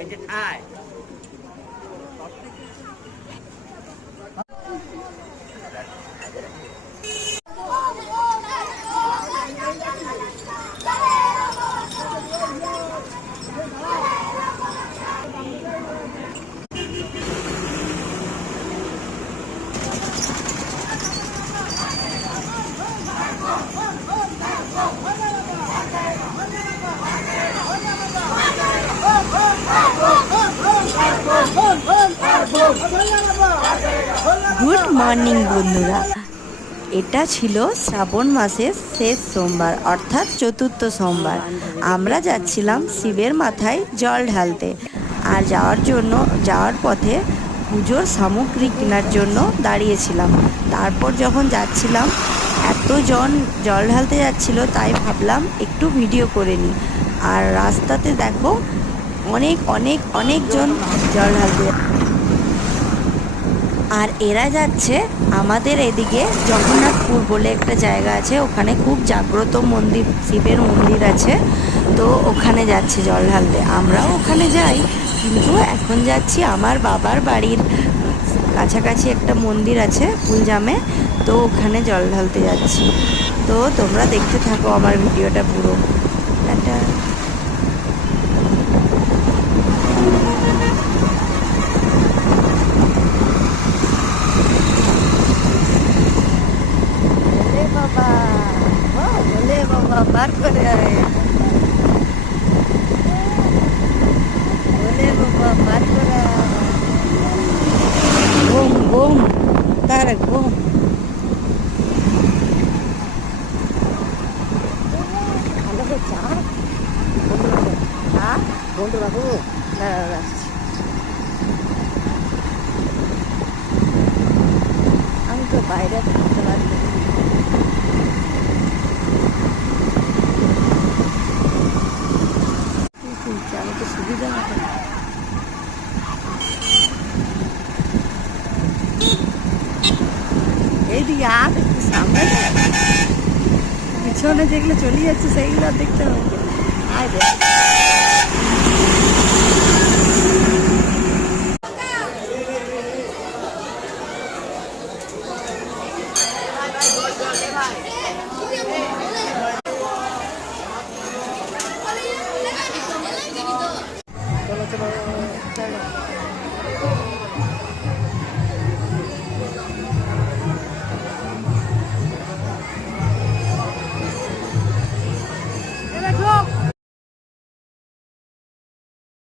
এই যে ঠায় গুড মর্নিং বন্ধুরা, এটা ছিল শ্রাবণ মাসের শেষ সোমবার অর্থাৎ চতুর্থ সোমবার। আমরা যাচ্ছিলাম শিবের মাথায় জল ঢালতে। আর যাওয়ার পথে পুজোর সামগ্রী কেনার জন্য দাঁড়িয়েছিলাম। তারপর যখন যাচ্ছিলাম এতজন জল ঢালতে যাচ্ছিল, তাই ভাবলাম একটু ভিডিও করে নিই। আর রাস্তাতে দেখো অনেকজন জল ঢালতে। আর এরা যাচ্ছে আমাদের এদিকে জগন্নাথপুর বলে একটা জায়গা আছে, ওখানে খুব জাগ্রত মন্দির, শিবের মন্দির আছে। তো ওখানে যাচ্ছে জল ঢালতে। আমরাও ওখানে যাই, কিন্তু এখন যাচ্ছি আমার বাবার বাড়ির কাছাকাছি একটা মন্দির আছে ফুলজামে, তো ওখানে জল ঢালতে যাচ্ছি। তো তোমরা দেখতে থাকো আমার ভিডিওটা পুরো। টাটা। বার করে বলে বাবা বার করা বোম বোম তার বোম। ভালো হচ্ছে বন্ধু বাবু আসছি। আমি তো বাইরে থাকতে পারছি। আমি তো সুবিধা মতো এইদিকে আর একটু সামনে, পিছনে যেগুলো চলে যাচ্ছে সেইগুলো দেখতে হবে। আয় চলো চলো